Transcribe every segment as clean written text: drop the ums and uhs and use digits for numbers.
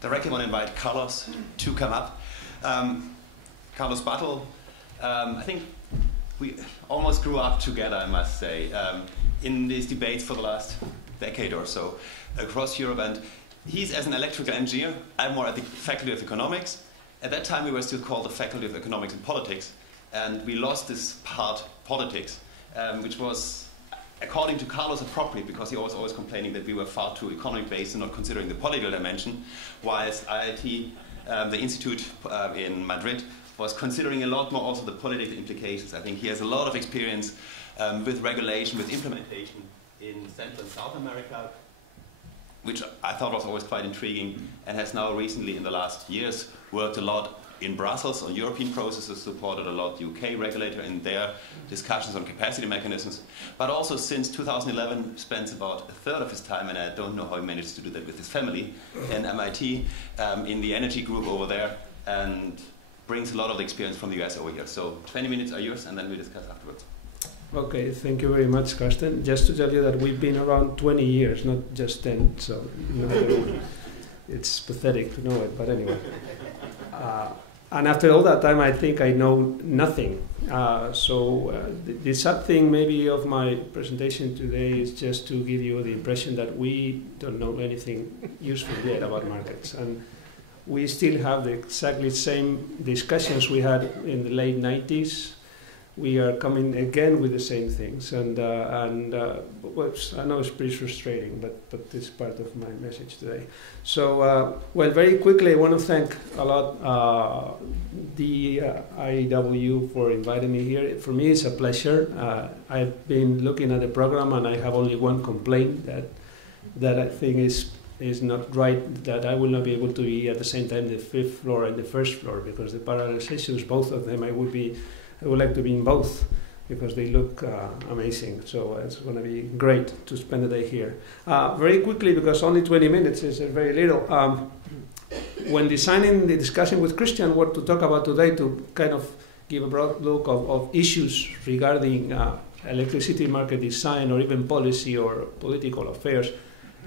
directly want to invite Carlos to come up. Carlos Batlle, I think we almost grew up together, I must say, in these debates for the last decade or so across Europe. And he's as an electrical engineer, I'm more at the Faculty of Economics. At that time we were still called the Faculty of Economics and Politics, and we lost this part, politics, which was, according to Carlos, appropriate, because he was always complaining that we were far too economic-based and not considering the political dimension, whilst IIT, the institute in Madrid, was considering a lot more also the political implications. I think he has a lot of experience with regulation, with implementation in Central and South America, which I thought was always quite intriguing, and has now recently, in the last years, worked a lot in Brussels on European processes, supported a lot the UK regulator in their discussions on capacity mechanisms, but also since 2011 spends about a third of his time, and I don't know how he managed to do that with his family, in MIT, in the energy group over there, and brings a lot of the experience from the US over here. So 20 minutes are yours, and then we discuss afterwards. Okay, thank you very much, Karsten. Just to tell you that we've been around 20 years, not just 10, so it's pathetic to know it, but anyway. And after all that time, I think I know nothing. The sad thing maybe of my presentation today is just to give you the impression that we don't know anything useful yet about markets. And we still have the exactly same discussions we had in the late 90s. We are coming again with the same things, and well, I know it's pretty frustrating, but it's part of my message today. So, well, very quickly, I want to thank a lot DIW for inviting me here. For me, it's a pleasure. I've been looking at the program, and I have only one complaint that I think is not right, that I will not be able to be at the same time the 5th floor and the 1st floor, because the parallel sessions, both of them, I would like to be in both, because they look amazing. So it's going to be great to spend the day here. Very quickly, because only 20 minutes is very little. When designing the discussion with Christian what to talk about today, to kind of give a broad look of issues regarding electricity market design, or even policy or political affairs,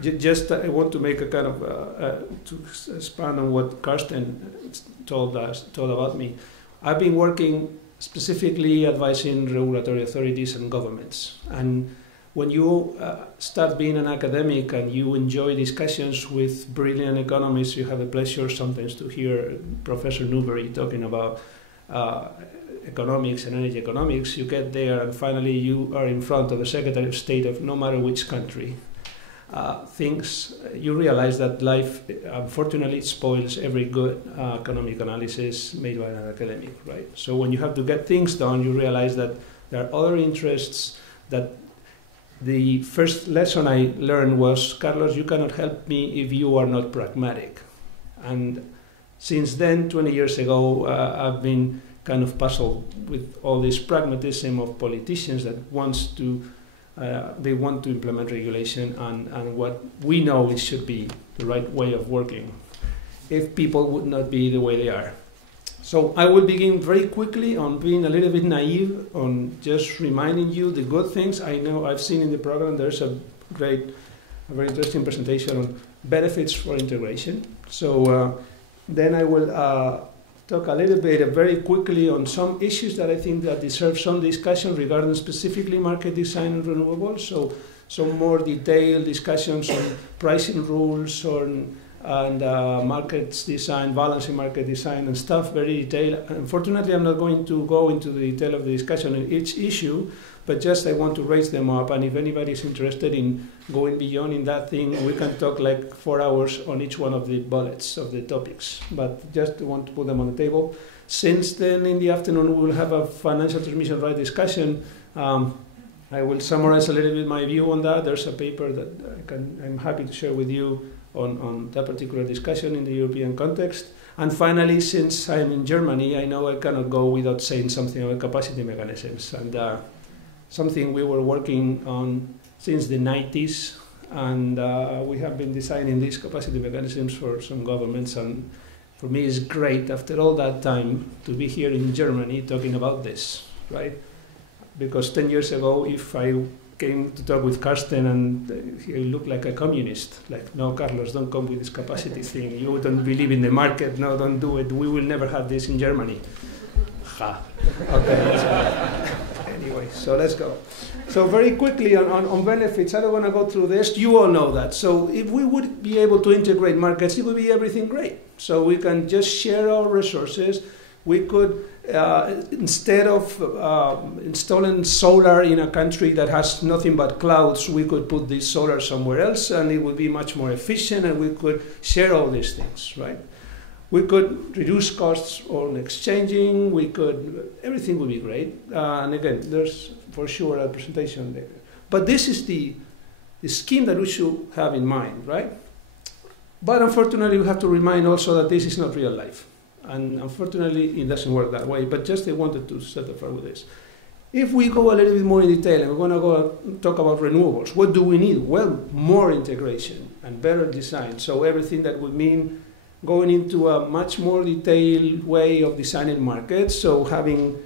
I want to make a kind of to expand on what Karsten told about me. I've been working specifically advising regulatory authorities and governments. And when you start being an academic and you enjoy discussions with brilliant economists, you have the pleasure sometimes to hear Professor Newbery talking about economics and energy economics. You get there and finally you are in front of the Secretary of State of no matter which country. You realize that life, unfortunately, spoils every good economic analysis made by an academic, right? So when you have to get things done, you realize that there are other interests. That the first lesson I learned was, Carlos, you cannot help me if you are not pragmatic. And since then, 20 years ago, I've been kind of puzzled with all this pragmatism of politicians that they want to implement regulation, and what we know it should be the right way of working if people would not be the way they are. So I will begin very quickly on being a little bit naive, on just reminding you the good things. I know I've seen in the program there's a very interesting presentation on benefits for integration. So then I will talk a little bit very quickly on some issues that I think that deserve some discussion regarding specifically market design and renewables. So some more detailed discussions on pricing rules, and markets design, balancing market design and stuff, very detailed. Unfortunately, I'm not going to go into the detail of the discussion in each issue, but just I want to raise them up, and if anybody is interested in going beyond in that thing, we can talk like 4 hours on each one of the bullets of the topics, but just want to put them on the table. Since then, in the afternoon, we will have a financial transmission right discussion. I will summarize a little bit my view on that. There's a paper that I'm happy to share with you on that particular discussion in the European context. And finally, since I'm in Germany, I know I cannot go without saying something about capacity mechanisms, and something we were working on since the 90s, and we have been designing these capacity mechanisms for some governments, and for me it's great after all that time to be here in Germany talking about this, right? Because 10 years ago, if I came to talk with Karsten, and he looked like a communist. Like, no, Carlos, don't come with this capacity thing. You don't believe in the market. No, don't do it. We will never have this in Germany. Ha. Okay. Anyway, so let's go. So very quickly on benefits, I don't want to go through this. You all know that. So if we would be able to integrate markets, it would be everything great. So we can just share our resources. We could, instead of installing solar in a country that has nothing but clouds, we could put this solar somewhere else, and it would be much more efficient, and we could share all these things, right? We could reduce costs on exchanging. Everything would be great. And again, there's for sure a presentation there. But this is the scheme that we should have in mind, right? But unfortunately, we have to remind also that this is not real life. And unfortunately, it doesn't work that way. But just I wanted to set up with this. If we go a little bit more in detail, and we're going to go talk about renewables, what do we need? Well, more integration and better design. So everything that would mean going into a much more detailed way of designing markets. So having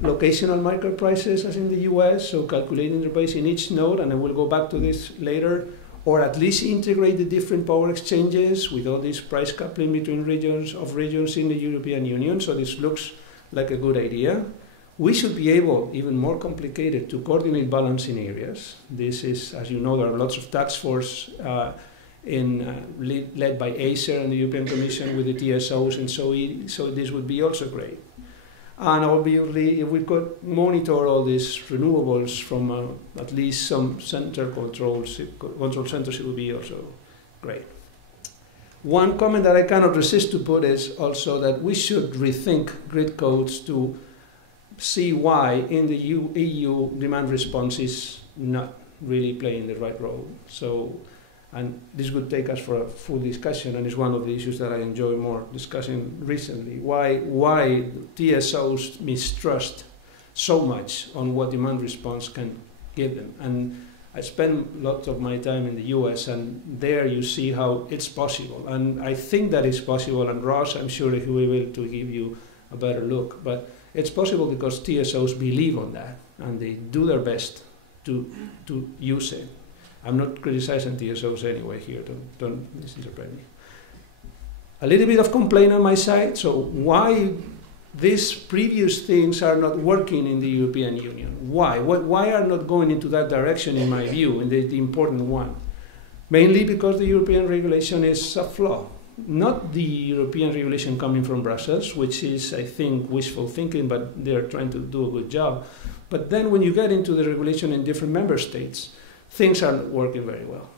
locational market prices as in the US, so calculating the price in each node, and I will go back to this later, or at least integrate the different power exchanges with all this price coupling between regions in the European Union. So this looks like a good idea. We should be able, even more complicated, to coordinate balancing areas. This is, as you know, there are lots of task force led by ACER and the European Commission with the TSOs, and so this would be also great. And obviously, if we could monitor all these renewables from at least some control centers, it would be also great. One comment that I cannot resist to put is also that we should rethink grid codes to see why in the EU demand response is not really playing the right role. And this would take us for a full discussion, and it's one of the issues that I enjoy more discussing recently. Why TSOs mistrust so much on what demand response can give them. And I spend lots of my time in the US, and there you see how it's possible. And I think that it's possible, and Ross, I'm sure he will be able to give you a better look. But it's possible because TSOs believe on that, and they do their best to use it. I'm not criticizing TSOs anyway here, don't misinterpret me. A little bit of complaint on my side, so why these previous things are not working in the European Union? Why? Why are not going into that direction, in my view, in the important one? Mainly because the European regulation is a flaw. Not the European regulation coming from Brussels, which is, I think, wishful thinking, but they're trying to do a good job. But then when you get into the regulation in different member states, things aren't working very well.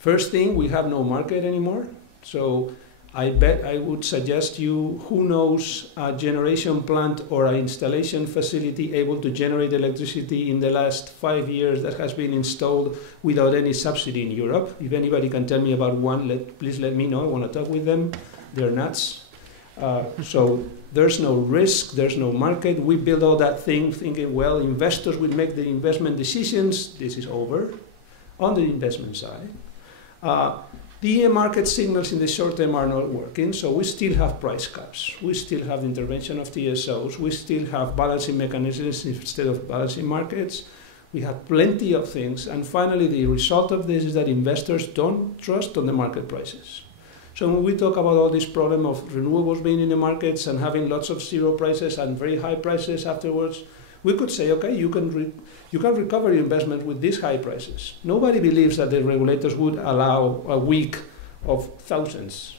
First thing, we have no market anymore. So I bet I would suggest you, who knows a generation plant or an installation facility able to generate electricity in the last 5 years that has been installed without any subsidy in Europe? If anybody can tell me about one, please let me know. I want to talk with them. They're nuts. So there's no risk, there's no market. We build all that thing thinking, well, investors will make the investment decisions. This is over on the investment side. The market signals in the short term are not working, so we still have price caps. We still have the intervention of TSOs. We still have balancing mechanisms instead of balancing markets. We have plenty of things. And finally, the result of this is that investors don't trust on the market prices. So when we talk about all this problem of renewables being in the markets and having lots of zero prices and very high prices afterwards, we could say, okay, you can recover your investment with these high prices. Nobody believes that the regulators would allow a week of thousands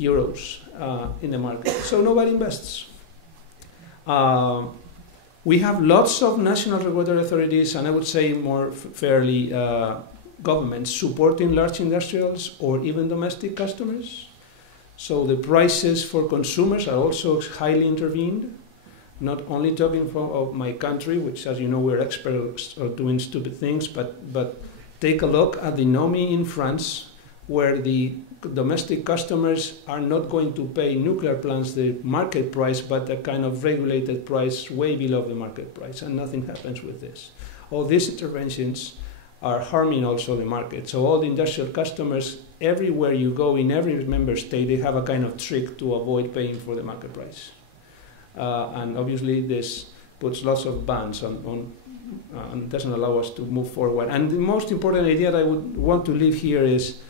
euros in the market. So nobody invests. We have lots of national regulatory authorities, and I would say more fairly governments supporting large industrials or even domestic customers. So the prices for consumers are also highly intervened. Not only talking of my country, which, as you know, we're experts at doing stupid things, but take a look at the NOMI in France, where the domestic customers are not going to pay nuclear plants the market price, but a kind of regulated price way below the market price, and nothing happens with this. All these interventions are harming also the market. So all the industrial customers, everywhere you go in every member state, they have a kind of trick to avoid paying for the market price. And obviously this puts lots of bans on and doesn't allow us to move forward. And the most important idea that I would want to leave here is,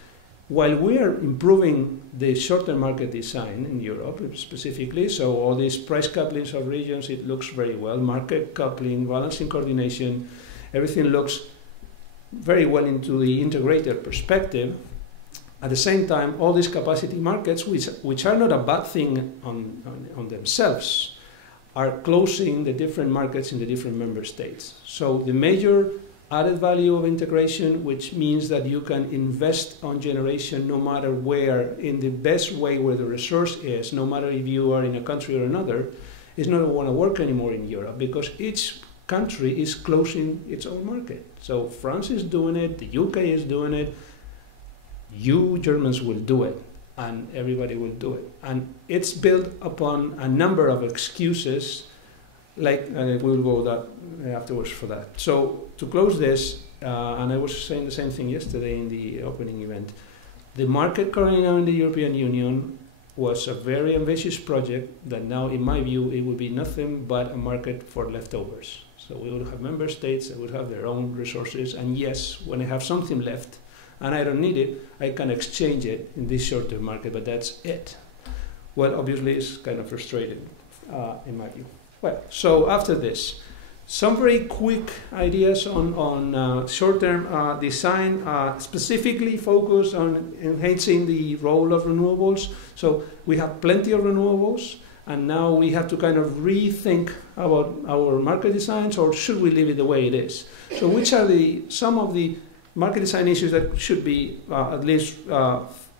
while we are improving the short-term market design in Europe specifically, so all these price couplings of regions, it looks very well, market coupling, balancing coordination, everything looks very well into the integrated perspective. At the same time, all these capacity markets, which are not a bad thing on themselves, are closing the different markets in the different member states. So the major added value of integration, which means that you can invest on generation no matter where, in the best way where the resource is, no matter if you are in a country or another, is not going to work anymore in Europe, because each country is closing its own market. So France is doing it, the UK is doing it, you Germans will do it, and everybody will do it. And it's built upon a number of excuses, like we'll go that afterwards for that. So to close this, and I was saying the same thing yesterday in the opening event, the market currently now in the European Union was a very ambitious project that now, in my view, it would be nothing but a market for leftovers. So we will have member states that will have their own resources, and yes, when I have something left and I don't need it, I can exchange it in this short-term market, but that's it. Well, obviously, it's kind of frustrating, in my view. Well, so after this, some very quick ideas on short-term design, specifically focused on enhancing the role of renewables. So we have plenty of renewables, and now we have to kind of rethink about our market designs, or should we leave it the way it is? So which are some of the market design issues that should be, at least,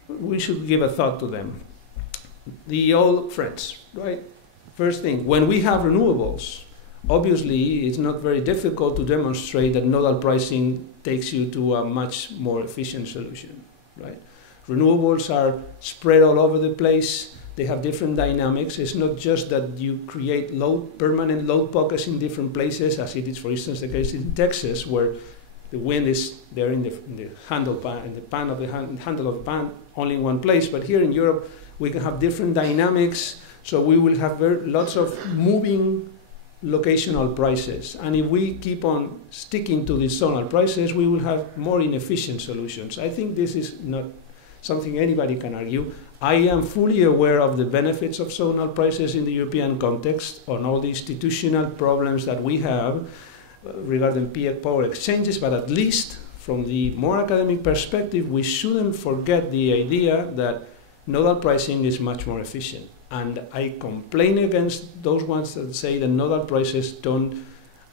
we should give a thought to them? The old friends, right? First thing, when we have renewables, obviously it's not very difficult to demonstrate that nodal pricing takes you to a much more efficient solution, right? Renewables are spread all over the place. They have different dynamics. It's not just that you create permanent load pockets in different places, as it is, for instance, the case in Texas, where the wind is there in the handle pan, in the pan of the handle of the pan, only in one place. But here in Europe, we can have different dynamics. So we will have lots of moving locational prices. And if we keep on sticking to these zonal prices, we will have more inefficient solutions. I think this is not something anybody can argue. I am fully aware of the benefits of zonal prices in the European context, on all the institutional problems that we have regarding power exchanges, but at least from the more academic perspective, we shouldn't forget the idea that nodal pricing is much more efficient. And I complain against those ones that say that nodal prices don't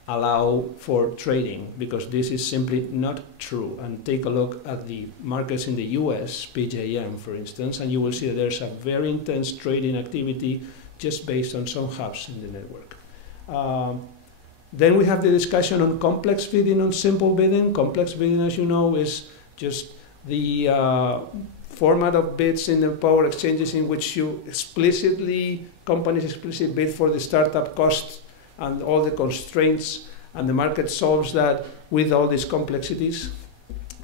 allow for trading, because this is simply not true. And take a look at the markets in the US, PJM for instance, and you will see that there's a very intense trading activity just based on some hubs in the network. Then we have the discussion on complex bidding, on simple bidding. Complex bidding, as you know, is just the format of bids in the power exchanges in which companies explicitly bid for the startup cost and all the constraints, and the market solves that with all these complexities.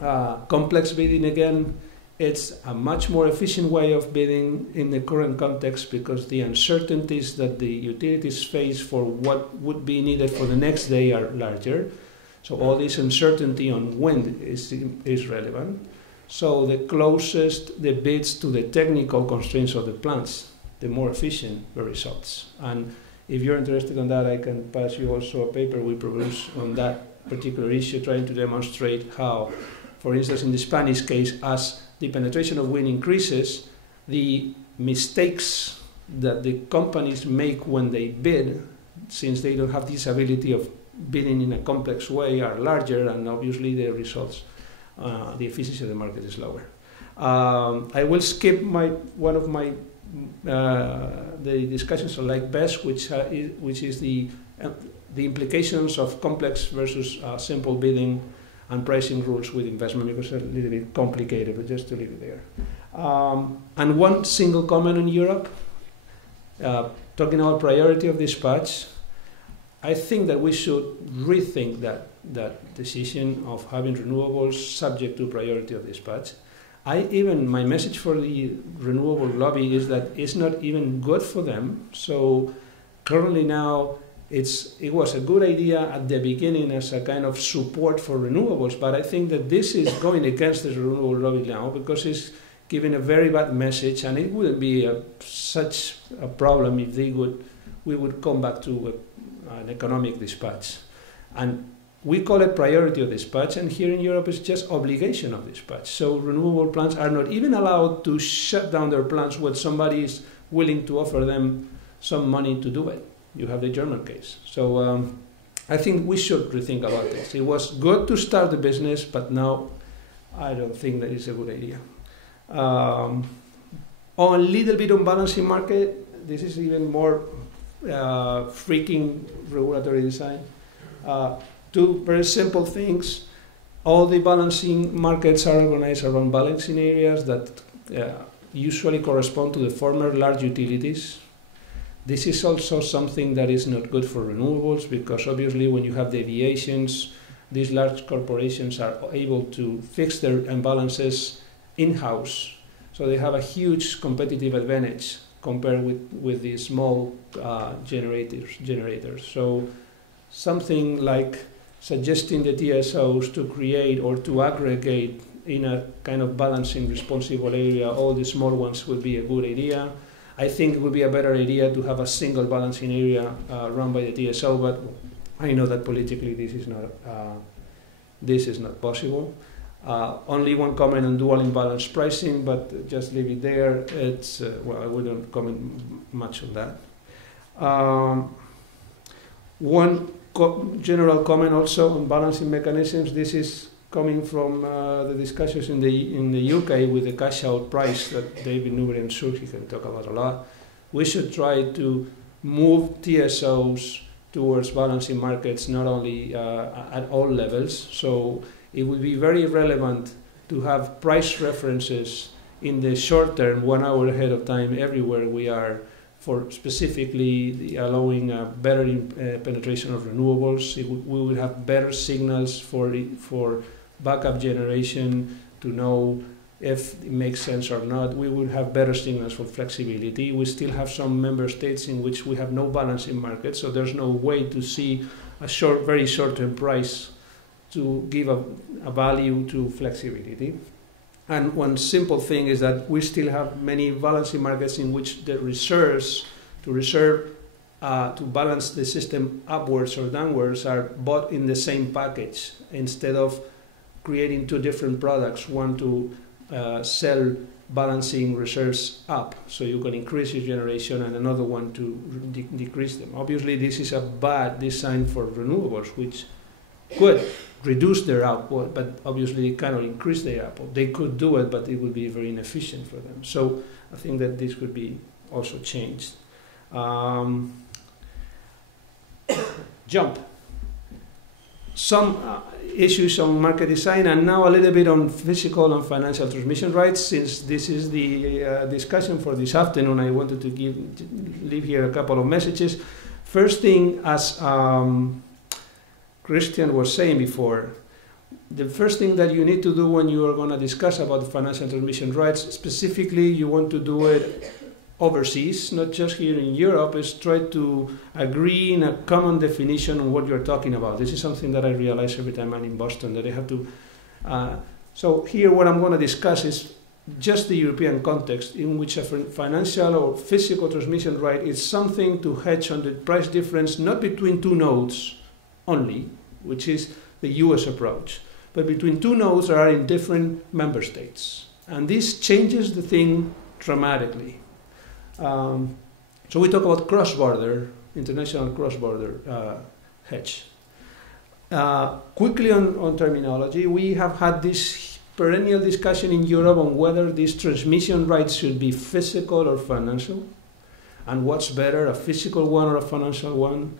Complex bidding, again, it's a much more efficient way of bidding in the current context, because the uncertainties that the utilities face for what would be needed for the next day are larger. So all this uncertainty on wind is relevant. So the closest the bids to the technical constraints of the plants, the more efficient the results. And if you're interested in that, I can pass you also a paper we produced on that particular issue, trying to demonstrate how, for instance, in the Spanish case, as the penetration of wind increases, the mistakes that the companies make when they bid, since they don't have this ability of bidding in a complex way, are larger, and obviously the results, the efficiency of the market is lower. I will skip one of the discussions on like BESS, which is the implications of complex versus simple bidding and pricing rules with investment, because it's a little bit complicated, but just to leave it there. And one single comment on Europe, talking about priority of dispatch, I think that we should rethink that decision of having renewables subject to priority of dispatch. My message for the renewable lobby is that it's not even good for them. So currently now, it was a good idea at the beginning as a kind of support for renewables, but I think that this is going against the renewable lobby now because it's giving a very bad message, and it wouldn't be such a problem if we would come back to an economic dispatch. And we call it priority of dispatch, and here in Europe it's just obligation of dispatch. So renewable plants are not even allowed to shut down their plants when somebody is willing to offer them some money to do it. You have the German case. So I think we should rethink about this. It was good to start the business, but now I don't think that it's a good idea. On a little bit on balancing market, this is even more freaking regulatory design. Two very simple things. All the balancing markets are organized around balancing areas that usually correspond to the former large utilities. This is also something that is not good for renewables because obviously when you have deviations, these large corporations are able to fix their imbalances in-house. So they have a huge competitive advantage compared with the small generators. So something like suggesting the TSOs to create or to aggregate in a kind of balancing responsible area all the small ones would be a good idea. I think it would be a better idea to have a single balancing area run by the TSO, but I know that politically this is not possible. Only one comment on dual imbalance pricing, but just leave it there. It's well, I wouldn't comment much on that. One general comment also on balancing mechanisms. This is coming from the discussions in the UK with the cash out price that David Newbury and Surhi can talk about a lot. We should try to move TSOs towards balancing markets not only at all levels. So it would be very relevant to have price references in the short term, 1 hour ahead of time, everywhere we are, for specifically allowing a better penetration of renewables. We would have better signals for backup generation to know if it makes sense or not. We would have better signals for flexibility. We still have some member states in which we have no balancing market, so there's no way to see a very short-term price to give a value to flexibility. And one simple thing is that we still have many balancing markets in which the reserves to balance the system upwards or downwards are bought in the same package instead of creating two different products, one to sell balancing reserves up so you can increase your generation and another one to decrease them. Obviously this is a bad design for renewables, which could reduce their output, but obviously it cannot increase their output. They could do it, but it would be very inefficient for them. So I think that this could be also changed. Jump. Some issues on market design, and now a little bit on physical and financial transmission rights. Since this is the discussion for this afternoon, I wanted to leave here a couple of messages. First thing, as Christian was saying before, the first thing that you need to do when you are going to discuss about the financial transmission rights, specifically you want to do it overseas, not just here in Europe, is try to agree in a common definition on what you're talking about. This is something that I realize every time I'm in Boston, that I have to... so here what I'm going to discuss is just the European context in which a financial or physical transmission right is something to hedge on the price difference, not between two nodes only, which is the US approach, but between two nodes that are in different member states. And this changes the thing dramatically. So we talk about cross-border, international cross-border hedge. Quickly on terminology, we have had this perennial discussion in Europe on whether these transmission rights should be physical or financial, and what's better, a physical one or a financial one.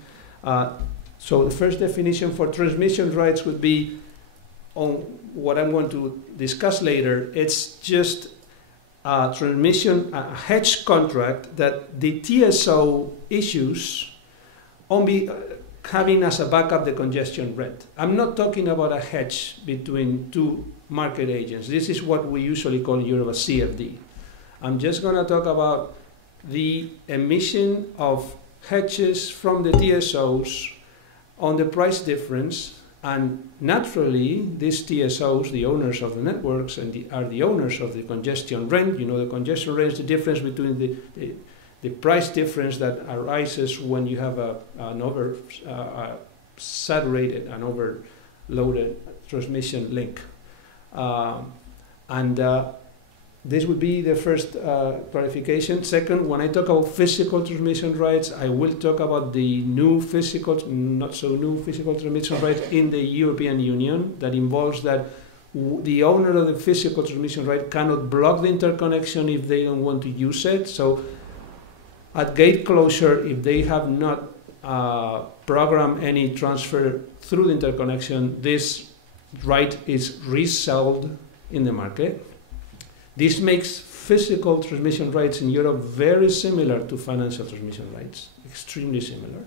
So the first definition for transmission rights would be on what I'm going to discuss later. It's just a a hedge contract that the TSO issues only having as a backup the congestion rent. I'm not talking about a hedge between two market agents. This is what we usually call in Europe a CFD. I'm just going to talk about the emission of hedges from the TSOs on the price difference, and naturally these TSOs, the owners of the networks, are the owners of the congestion rent. You know, the congestion rent is the difference between the price difference that arises when you have an saturated and overloaded transmission link. This would be the first clarification. Second, when I talk about physical transmission rights, I will talk about the new physical, not so new physical transmission rights in the European Union. That involves that the owner of the physical transmission right cannot block the interconnection if they don't want to use it. So at gate closure, if they have not programmed any transfer through the interconnection, this right is resold in the market. This makes physical transmission rights in Europe very similar to financial transmission rights, extremely similar.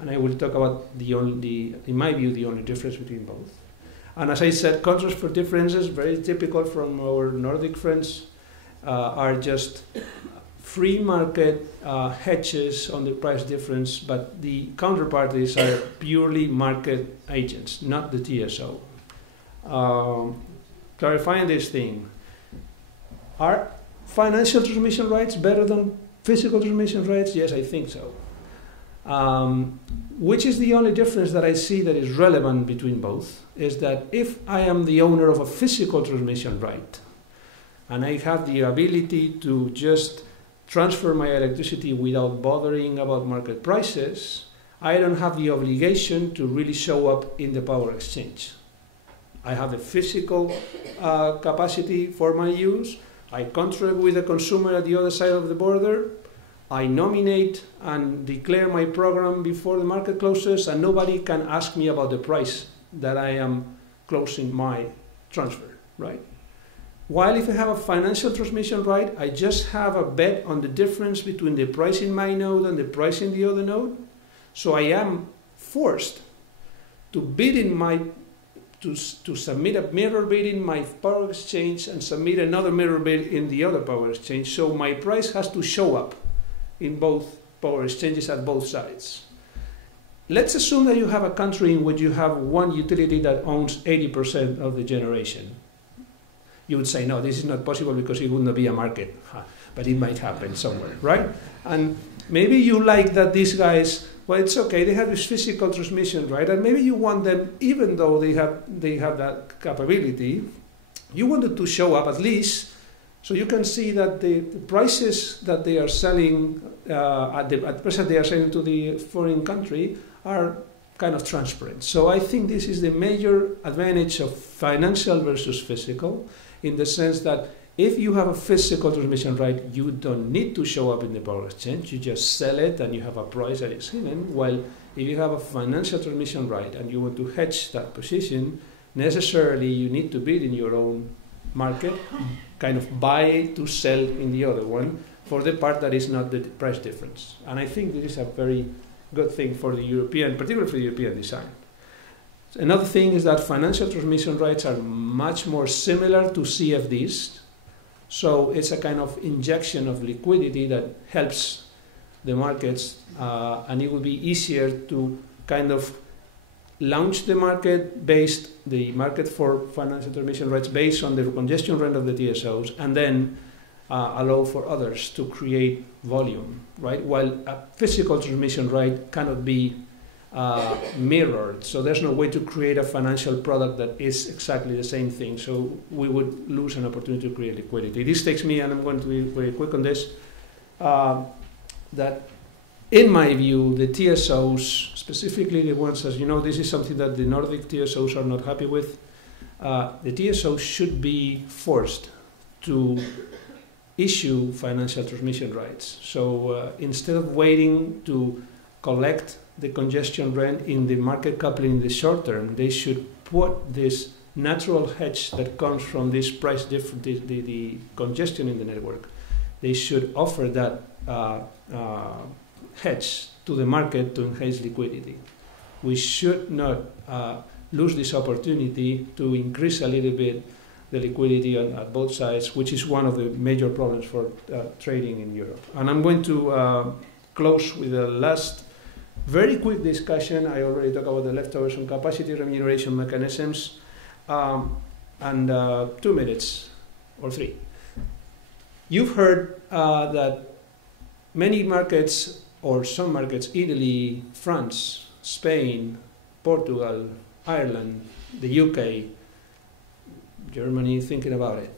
And I will talk about in my view, the only difference between both. And as I said, contrast for differences, very typical from our Nordic friends, are just free market hedges on the price difference, but the counterparties are purely market agents, not the TSO. Clarifying this thing, are financial transmission rights better than physical transmission rights? Yes, I think so. Which is the only difference that I see that is relevant between both, is that if I am the owner of a physical transmission right, and I have the ability to just transfer my electricity without bothering about market prices, I don't have the obligation to really show up in the power exchange. I have a physical capacity for my use. I contract with a consumer at the other side of the border. I nominate and declare my program before the market closes, and nobody can ask me about the price that I am closing my transfer, right? While if I have a financial transmission right, I just have a bet on the difference between the price in my node and the price in the other node. So I am forced to bid in my to submit a mirror bid in my power exchange and submit another mirror bid in the other power exchange. So my price has to show up in both power exchanges at both sides. Let's assume that you have a country in which you have one utility that owns 80% of the generation. You would say, no, this is not possible because it would not be a market. But it might happen somewhere, right? And maybe you like that these guys, well, it's okay, they have this physical transmission, right? And maybe you want them, even though they have that capability, you wanted to show up at least so you can see that the prices that they are selling, at present they are selling to the foreign country, are kind of transparent. So I think this is the major advantage of financial versus physical, in the sense that if you have a physical transmission right, you don't need to show up in the power exchange. You just sell it and you have a price that is given. While if you have a financial transmission right and you want to hedge that position, necessarily you need to bid in your own market, kind of buy to sell in the other one for the part that is not the price difference. And I think this is a very good thing for the European, particularly for the European design. Another thing is that financial transmission rights are much more similar to CFDs. So it's a kind of injection of liquidity that helps the markets, and it will be easier to kind of launch the market for financial transmission rights based on the congestion rent of the TSOs, and then allow for others to create volume, right? While a physical transmission right cannot be mirrored, so there's no way to create a financial product that is exactly the same thing. So we would lose an opportunity to create liquidity. This takes me, and I'm going to be very quick on this, that in my view, the TSOs, specifically the ones, as you know, this is something that the Nordic TSOs are not happy with. The TSOs should be forced to issue financial transmission rights. So instead of waiting to collect the congestion rent in the market coupling in the short term, they should put this natural hedge that comes from this price difference, the congestion in the network. They should offer that hedge to the market to enhance liquidity. We should not lose this opportunity to increase a little bit the liquidity at both sides, which is one of the major problems for trading in Europe. And I'm going to close with the last very quick discussion. I already talked about the leftovers on capacity remuneration mechanisms. And 2 minutes or 3. You've heard that many markets, or some markets, Italy, France, Spain, Portugal, Ireland, the UK, Germany, thinking about it,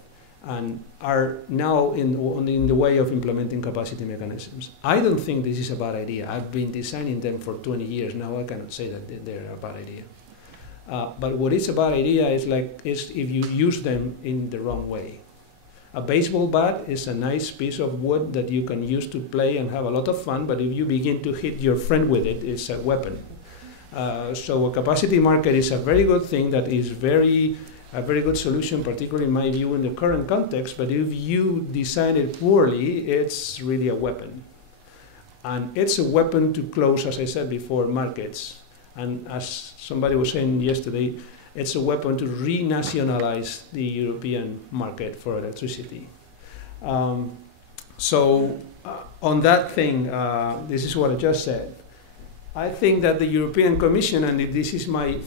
and are now in the way of implementing capacity mechanisms. I don't think this is a bad idea. I've been designing them for 20 years. Now I cannot say that they're a bad idea. But what is a bad idea is if you use them in the wrong way. A baseball bat is a nice piece of wood that you can use to play and have a lot of fun, but if you begin to hit your friend with it, it's a weapon. So a capacity market is a very good thing that is a very good solution, particularly in my view in the current context, but if you design it poorly, it's really a weapon. And it's a weapon to close, as I said before, markets. And as somebody was saying yesterday, it's a weapon to renationalize the European market for electricity. On that thing, this is what I just said. I think that the European Commission, and this is my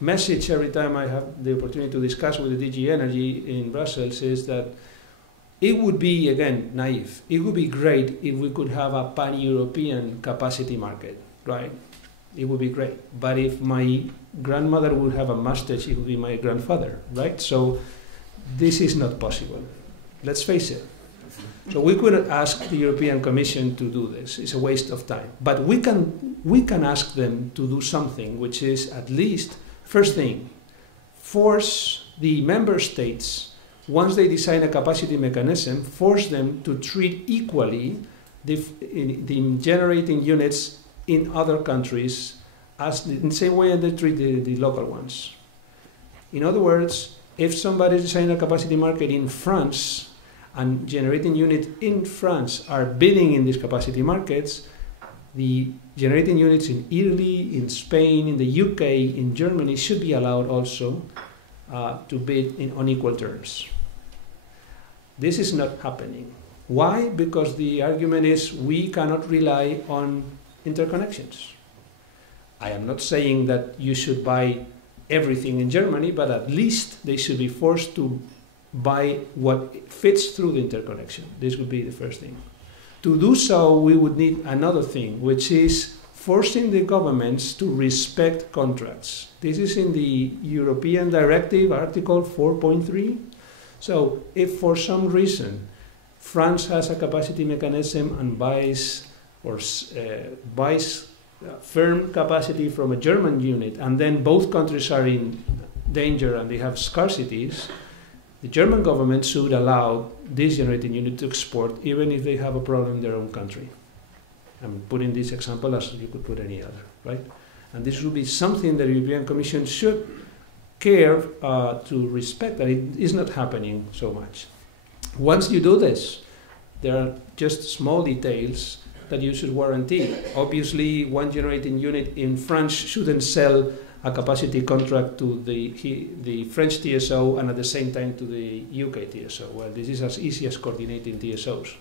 message every time I have the opportunity to discuss with the DG Energy in Brussels, is that it would be, again, naive. It would be great if we could have a pan-European capacity market, right? It would be great. But if my grandmother would have a mustache, it would be my grandfather, right? So this is not possible. Let's face it. So we couldn't ask the European Commission to do this. It's a waste of time. But we can ask them to do something, which is at least, first thing, force the member states, once they design a capacity mechanism, force them to treat equally the generating units in other countries as in the same way they treat the local ones. In other words, if somebody is designing a capacity market in France and generating units in France are bidding in these capacity markets, the generating units in Italy, in Spain, in the UK, in Germany should be allowed also to bid on equal terms. This is not happening. Why? Because the argument is we cannot rely on interconnections. I am not saying that you should buy everything in Germany, but at least they should be forced to buy what fits through the interconnection. This would be the first thing. To do so, we would need another thing, which is forcing the governments to respect contracts. This is in the European Directive, Article 4.3. So if for some reason France has a capacity mechanism and buys firm capacity from a German unit, and then both countries are in danger and they have scarcities, the German government should allow this generating unit to export even if they have a problem in their own country. I'm putting this example as you could put any other, right? And this would be something that the European Commission should care to respect, that it is not happening so much. Once you do this, there are just small details that you should guarantee. Obviously, one generating unit in France shouldn't sell a capacity contract to the French TSO and at the same time to the UK TSO. Well, this is as easy as coordinating TSOs.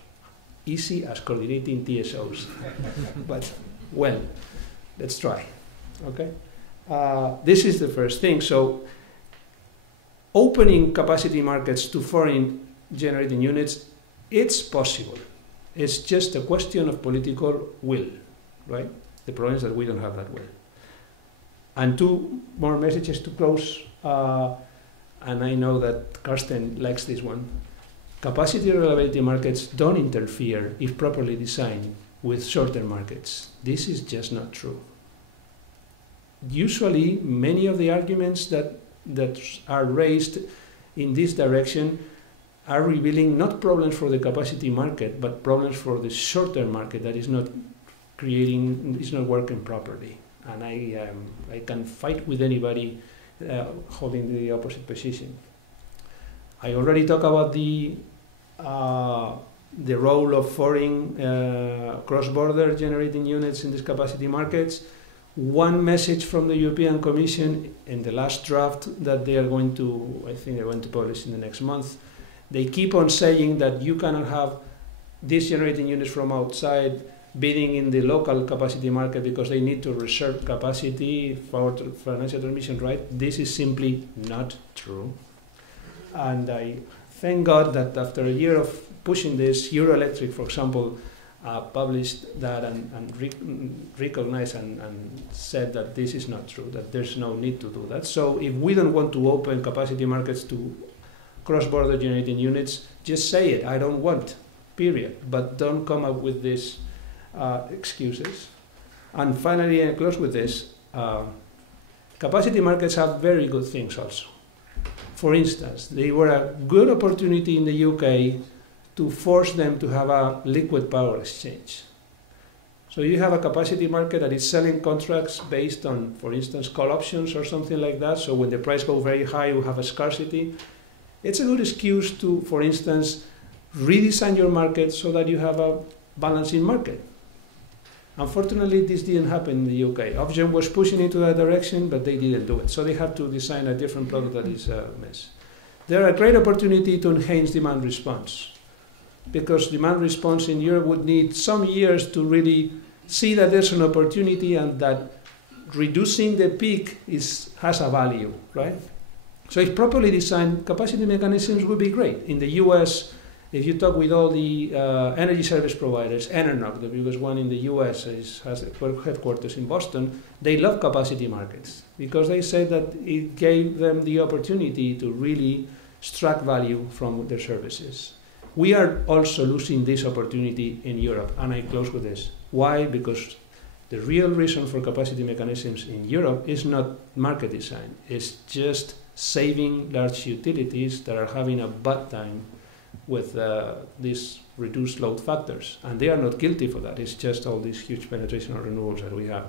Easy as coordinating TSOs. But, well, let's try. Okay? This is the first thing. So, opening capacity markets to foreign generating units, it's possible. It's just a question of political will, right? The problem is that we don't have that will. And 2 more messages to close, and I know that Karsten likes this one. Capacity reliability markets don't interfere, if properly designed, with short-term markets. This is just not true. Usually, many of the arguments that are raised in this direction are revealing not problems for the capacity market, but problems for the short-term market that is not working properly. And I can fight with anybody holding the opposite position. I already talked about the role of foreign cross-border generating units in these capacity markets. One message from the European Commission in the last draft that they are going to, I think they're going to publish in the next month, they keep on saying that you cannot have these generating units from outside bidding in the local capacity market because they need to reserve capacity for financial transmission right. This is simply not true. And I thank God that after a year of pushing this, Euroelectric, for example, published that and recognized and said that this is not true, that there's no need to do that. So if we don't want to open capacity markets to cross-border generating units, just say it, I don't want, period. But don't come up with these excuses. And finally, I close with this. Capacity markets have very good things also. For instance, they were a good opportunity in the UK to force them to have a liquid power exchange. So you have a capacity market that is selling contracts based on, for instance, call options or something like that. So when the price goes very high, you have a scarcity. It's a good excuse to, for instance, redesign your market so that you have a balancing market. Unfortunately, this didn't happen in the UK. Ofgem was pushing into that direction, but they didn't do it. So they had to design a different product that is a mess. They're a great opportunity to enhance demand response, because demand response in Europe would need some years to really see that there's an opportunity and that reducing the peak has a value, right? So if properly designed, capacity mechanisms would be great. In the US, if you talk with all the energy service providers, ENERNOC, the biggest one in the US, has headquarters in Boston, they love capacity markets because they say that it gave them the opportunity to really extract value from their services. We are also losing this opportunity in Europe, and I close with this. Why? Because the real reason for capacity mechanisms in Europe is not market design. It's just saving large utilities that are having a bad time with these reduced load factors. And they are not guilty for that. It's just all this huge penetration of renewables that we have.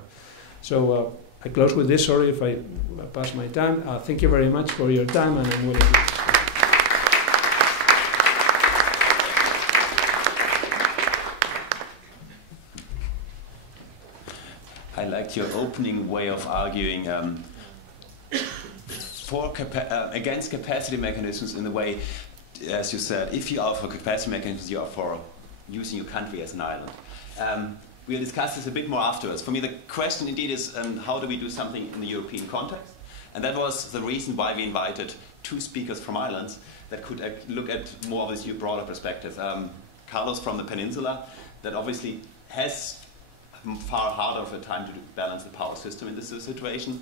So I close with this. Sorry if I pass my time. Thank you very much for your time, and I'm willing to... I liked your opening way of arguing against capacity mechanisms in the way, as you said, if you are for capacity mechanisms, you are for using your country as an island. We'll discuss this a bit more afterwards. For me, the question indeed is how do we do something in the European context? And that was the reason why we invited two speakers from islands that could look at more of this broader perspective. Carlos from the peninsula, that obviously has far harder of a time to balance the power system in this situation.